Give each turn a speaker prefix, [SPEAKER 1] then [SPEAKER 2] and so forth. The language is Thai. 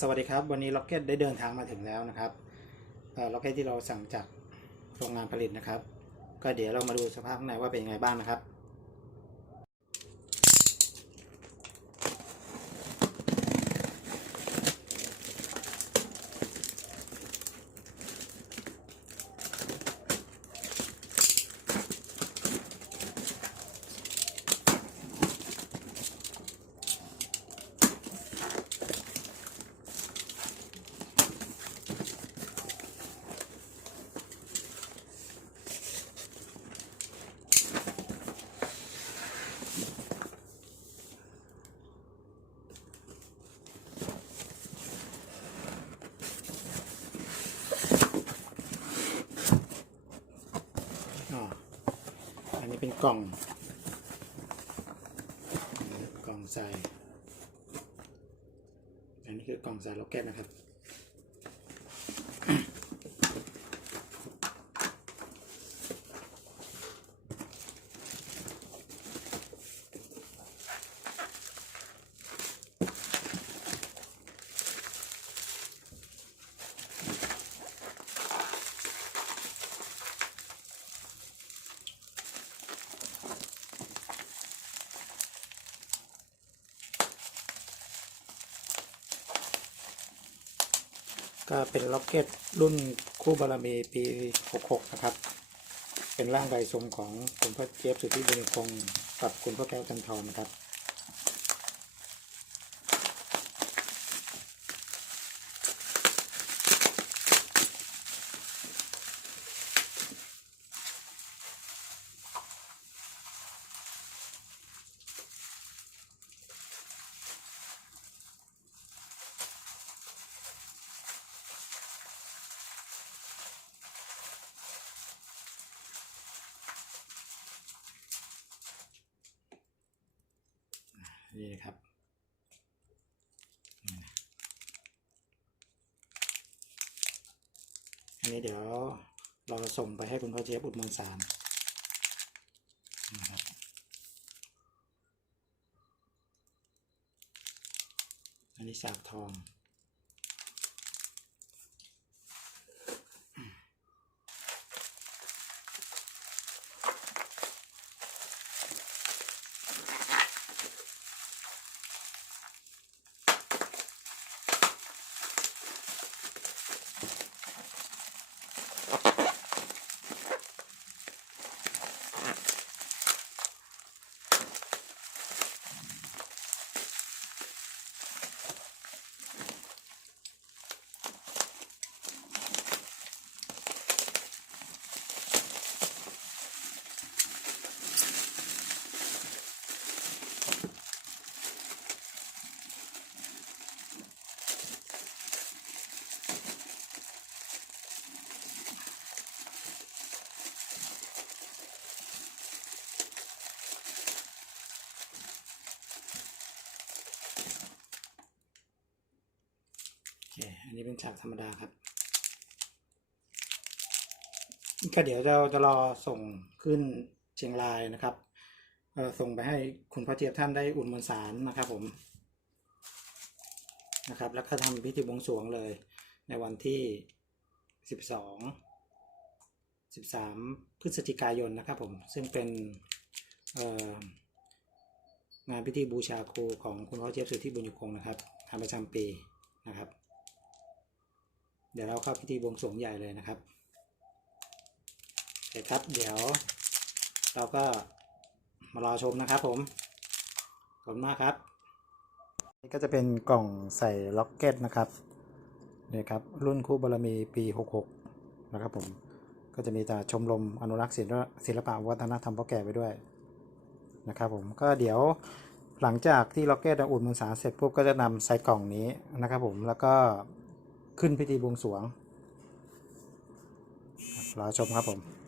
[SPEAKER 1] สวัสดีครับ วันนี้ล็อกเก็ตได้เดินทางมาถึงแล้วนะครับล็อกเก็ตที่เราสั่งจากโรงงานผลิตนะครับ ก็เดี๋ยวเรามาดูสภาพข้างในว่าเป็นยังไงบ้างนะครับ นี้เป็นกล่อง กล่องใส่อันนี้คือกล่องใส่ล็อกเก็ตนะครับ ก็เป็นล็อกเก็ตรุ่นคู่บารมีปี 66 นะครับ เป็นร่างใบทรงของคุณพ่อเจี๊ยบสุทธิบุญคงกับคุณพ่อแก้วจันทรนะครับ นี่นะครับอันนี้เดี๋ยวเราส่งไปให้คุณพ่อเจี๊ยบอุดมสารนะครับอันนี้สากทอง ค อันนี้เป็นฉากธรรมดาครับ ก็เดี๋ยวเราจะรอส่งขึ้นเชียงรายนะครับส่งไปให้คุณพ่อเจี๊ยบท่านได้อุ่นมวลสารนะครับผม นะครับ แล้วก็ทำพิธีบวงสรวงเลย ในวันที่สิบสองสิบสามพฤศจิกายนนะครับผม ซึ่งเป็นงานพิธีบูชาครูของคุณพ่อเจี๊ยบสุทธิบุญยคงนะครับงานประจำปีนะครับ เดี๋ยวเราเข้าพิธีบวงสรวงใหญ่เลยนะครับโอเคครับ เดี๋ยว เราก็มารอชมนะครับผม ขอบคุณมากครับนี่ก็จะเป็นกล่องใส่ล็อกเก็ตนะครับนี่ครับ รุ่นคู่บารมีปี 66 นะครับผม ก็จะมีแต่ชมรมอนุรักษ์ศิลปะศิลปะวัฒนธรรมพ่อแก่ไปด้วยนะครับผม ก็เดี๋ยวหลังจากที่ล็อกเก็ตอุ่นมวลสารเสร็จปุ๊บก็จะนำใส่กล่องนี้นะครับผม แล้วก็ ขึ้นพิธีบวงสรวงรับรอชมครับผม